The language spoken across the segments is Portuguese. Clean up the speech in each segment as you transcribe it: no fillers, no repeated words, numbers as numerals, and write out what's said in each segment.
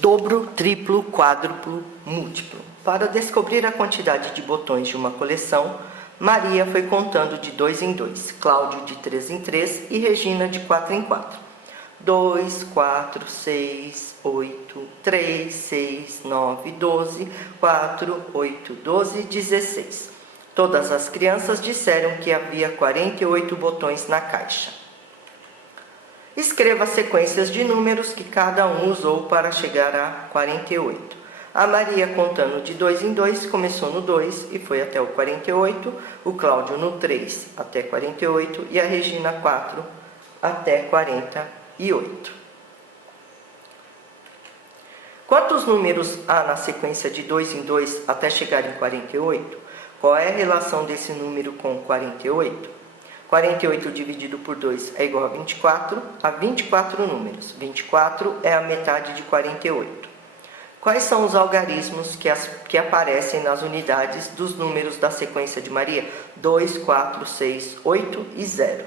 Dobro, triplo, quádruplo, múltiplo. Para descobrir a quantidade de botões de uma coleção, Maria foi contando de 2 em 2, Cláudio de 3 em 3 e Regina de 4 em 4. 2, 4, 6, 8, 3, 6, 9, 12, 4, 8, 12, 16. Todas as crianças disseram que havia 48 botões na caixa. Escreva as sequências de números que cada um usou para chegar a 48. A Maria, contando de 2 em 2, começou no 2 e foi até o 48, o Cláudio no 3 até 48 e a Regina 4 até 48. Quantos números há na sequência de 2 em 2 até chegar em 48? Qual é a relação desse número com 48? 48 dividido por 2 é igual a 24 números. 24 é a metade de 48. Quais são os algarismos que aparecem nas unidades dos números da sequência de Maria? 2, 4, 6, 8 e 0.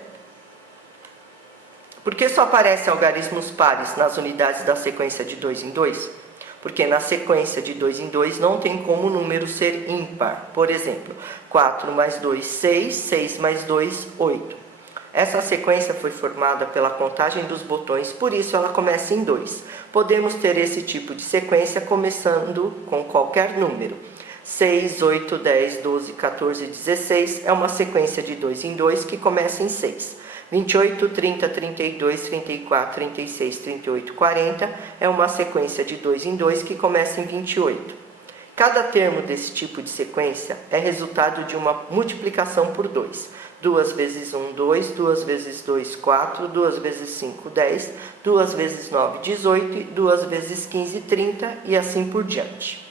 Por que só aparecem algarismos pares nas unidades da sequência de 2 em 2? Porque na sequência de 2 em 2 não tem como o número ser ímpar. Por exemplo, 4 mais 2, 6, 6 mais 2, 8. Essa sequência foi formada pela contagem dos botões, por isso ela começa em 2. Podemos ter esse tipo de sequência começando com qualquer número. 6, 8, 10, 12, 14, 16 é uma sequência de 2 em 2 que começa em 6. 28, 30, 32, 34, 36, 38, 40 é uma sequência de 2 em 2 que começa em 28. Cada termo desse tipo de sequência é resultado de uma multiplicação por 2. 2 vezes 1, 2, 2 vezes 2, 4, 2 vezes 5, 10, 2 vezes 9, 18, 2 vezes 15, 30 e assim por diante.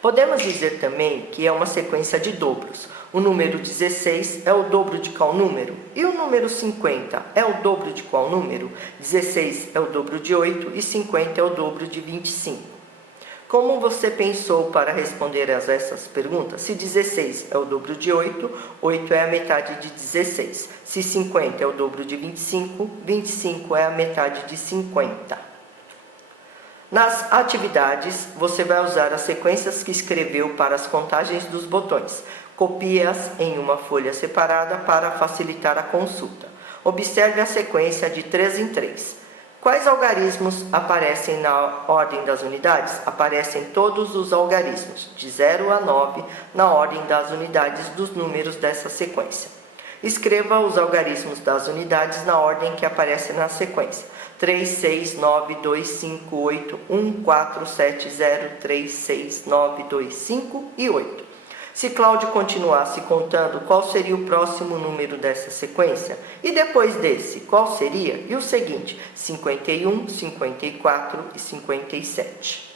Podemos dizer também que é uma sequência de dobros. O número 16 é o dobro de qual número? E o número 50 é o dobro de qual número? 16 é o dobro de 8 e 50 é o dobro de 25. Como você pensou para responder a essas perguntas? Se 16 é o dobro de 8, 8 é a metade de 16. Se 50 é o dobro de 25, 25 é a metade de 50. Nas atividades, você vai usar as sequências que escreveu para as contagens dos botões. Copie-as em uma folha separada para facilitar a consulta. Observe a sequência de 3 em 3. Quais algarismos aparecem na ordem das unidades? Aparecem todos os algarismos, de 0 a 9, na ordem das unidades dos números dessa sequência. Escreva os algarismos das unidades na ordem que aparece na sequência. 3, 6, 9, 2, 5, 8, 1, 4, 7, 0, 3, 6, 9, 2, 5 e 8. Se Cláudio continuasse contando, qual seria o próximo número dessa sequência? E depois desse, qual seria? E o seguinte, 51, 54 e 57.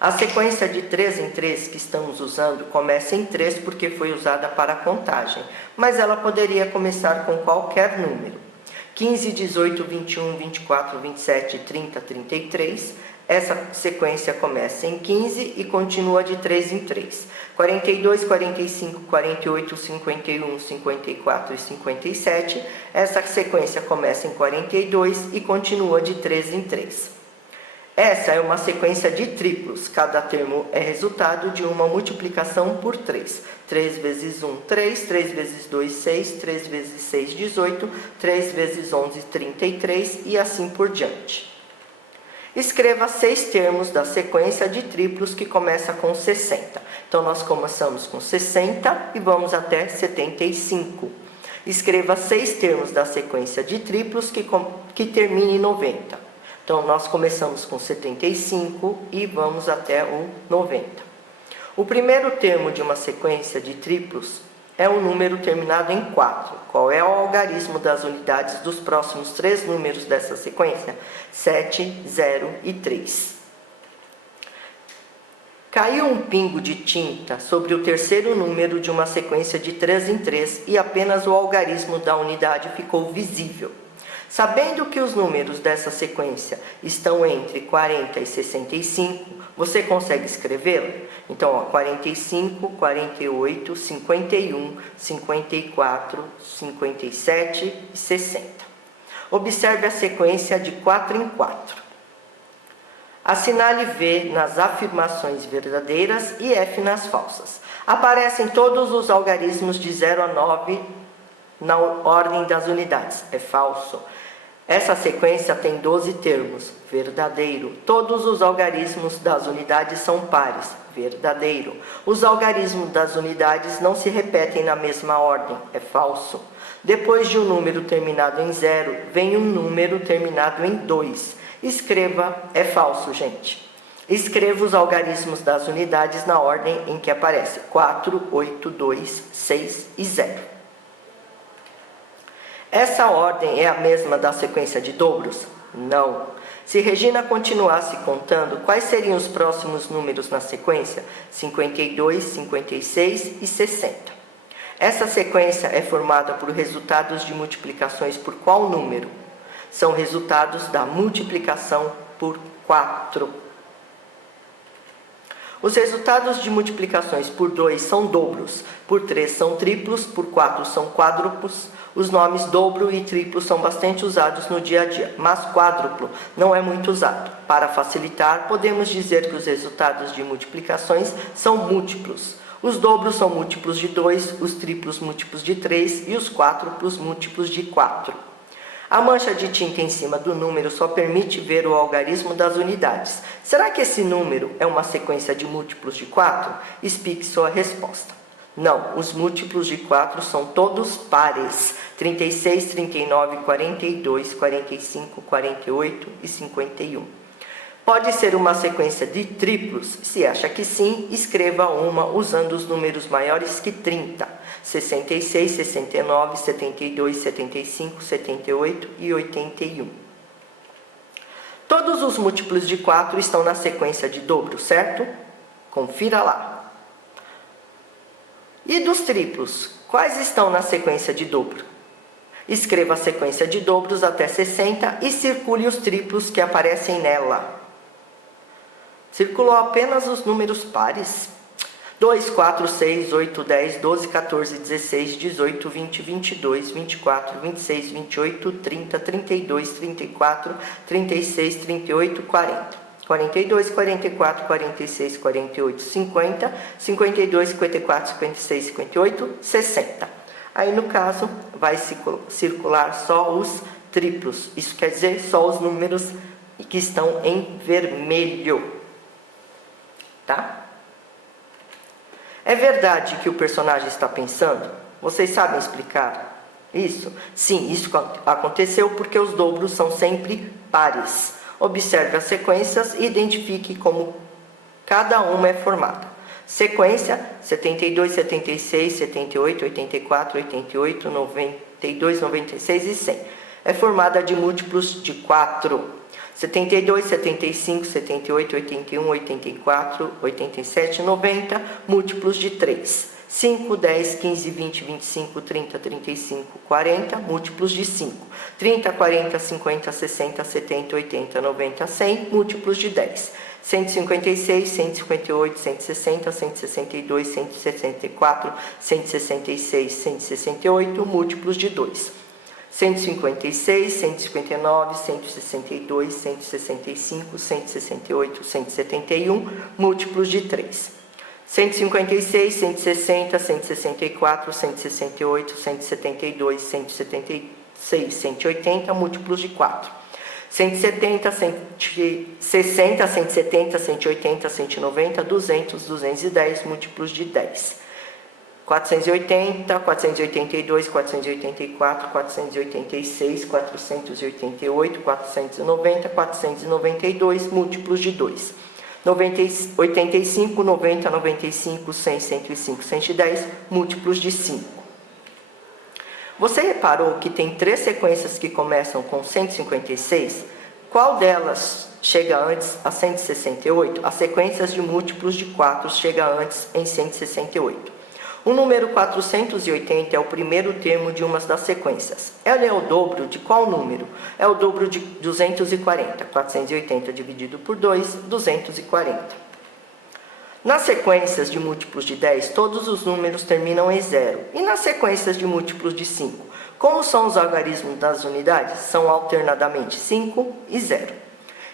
A sequência de 3 em 3 que estamos usando começa em 3 porque foi usada para a contagem, mas ela poderia começar com qualquer número. 15, 18, 21, 24, 27, 30, 33. Essa sequência começa em 15 e continua de 3 em 3. 42, 45, 48, 51, 54 e 57. Essa sequência começa em 42 e continua de 3 em 3. Essa é uma sequência de triplos. Cada termo é resultado de uma multiplicação por 3. 3 vezes 1, 3. 3 vezes 2, 6. 3 vezes 6, 18. 3 vezes 11, 33 e assim por diante. Escreva 6 termos da sequência de triplos que começa com 60. Então, nós começamos com 60 e vamos até 75. Escreva 6 termos da sequência de triplos que termine em 90. Então, nós começamos com 75 e vamos até o 90. O primeiro termo de uma sequência de triplos é um número terminado em 4. Qual é o algarismo das unidades dos próximos 3 números dessa sequência? 7, 0 e 3. Caiu um pingo de tinta sobre o terceiro número de uma sequência de 3 em 3 e apenas o algarismo da unidade ficou visível. Sabendo que os números dessa sequência estão entre 40 e 65, você consegue escrevê-la? Então, 45, 48, 51, 54, 57 e 60. Observe a sequência de 4 em 4. Assinale V nas afirmações verdadeiras e F nas falsas. Aparecem todos os algarismos de 0 a 9 na ordem das unidades. É falso. Essa sequência tem 12 termos. Verdadeiro. Todos os algarismos das unidades são pares. Verdadeiro. Os algarismos das unidades não se repetem na mesma ordem. É falso. Depois de um número terminado em 0, vem um número terminado em 2. Escreva, é falso, gente. Escreva os algarismos das unidades na ordem em que aparece: 4, 8, 2, 6 e 0. Essa ordem é a mesma da sequência de dobros? Não. Se Regina continuasse contando, quais seriam os próximos números na sequência? 52, 56 e 60. Essa sequência é formada por resultados de multiplicações por qual número? São resultados da multiplicação por 4. Os resultados de multiplicações por 2 são dobros, por 3 são triplos, por 4 são quádruplos. Os nomes dobro e triplo são bastante usados no dia a dia, mas quádruplo não é muito usado. Para facilitar, podemos dizer que os resultados de multiplicações são múltiplos. Os dobros são múltiplos de 2, os triplos múltiplos de 3 e os quádruplos múltiplos de 4. A mancha de tinta em cima do número só permite ver o algarismo das unidades. Será que esse número é uma sequência de múltiplos de 4? Explique sua resposta. Não, os múltiplos de 4 são todos pares. 36, 39, 42, 45, 48 e 51. Pode ser uma sequência de triplos? Se acha que sim, escreva uma usando os números maiores que 30. 66, 69, 72, 75, 78 e 81. Todos os múltiplos de 4 estão na sequência de dobro, certo? Confira lá. E dos triplos, quais estão na sequência de dobro? Escreva a sequência de dobros até 60 e circule os triplos que aparecem nela. Circulou apenas os números pares. 2, 4, 6, 8, 10, 12, 14, 16, 18, 20, 22, 24, 26, 28, 30, 32, 34, 36, 38, 40. 42, 44, 46, 48, 50, 52, 54, 56, 58, 60. Aí, no caso, vai circular só os triplos. Isso quer dizer só os números que estão em vermelho. Tá? É verdade que o personagem está pensando? Vocês sabem explicar isso? Sim, isso aconteceu porque os dobros são sempre pares. Observe as sequências e identifique como cada uma é formada. Sequência: 72, 76, 78, 84, 88, 92, 96 e 100. É formada de múltiplos de 4. 72, 75, 78, 81, 84, 87, 90, múltiplos de 3. 5, 10, 15, 20, 25, 30, 35, 40, múltiplos de 5. 30, 40, 50, 60, 70, 80, 90, 100, múltiplos de 10. 156, 158, 160, 162, 164, 166, 168, múltiplos de 2. 156, 159, 162, 165, 168, 171, múltiplos de 3. 156, 160, 164, 168, 172, 176, 180, múltiplos de 4. 170, 160, 170, 180, 190, 200, 210, múltiplos de 10. 480, 482, 484, 486, 488, 490, 492, múltiplos de 2. 85, 90, 95, 100, 105, 110, múltiplos de 5. Você reparou que tem 3 sequências que começam com 156? Qual delas chega antes a 168? As sequências de múltiplos de 4 chega antes em 168. O número 480 é o primeiro termo de uma das sequências. Ela é o dobro de qual número? É o dobro de 240. 480 dividido por 2, 240. Nas sequências de múltiplos de 10, todos os números terminam em 0. E nas sequências de múltiplos de 5? Como são os algarismos das unidades? São alternadamente 5 e 0.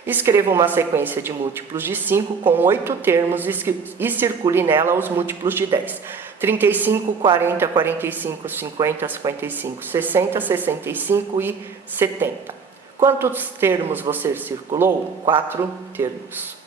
Escreva uma sequência de múltiplos de 5 com 8 termos e circule nela os múltiplos de 10. 35, 40, 45, 50, 55, 60, 65 e 70. Quantos termos você circulou? 4 termos.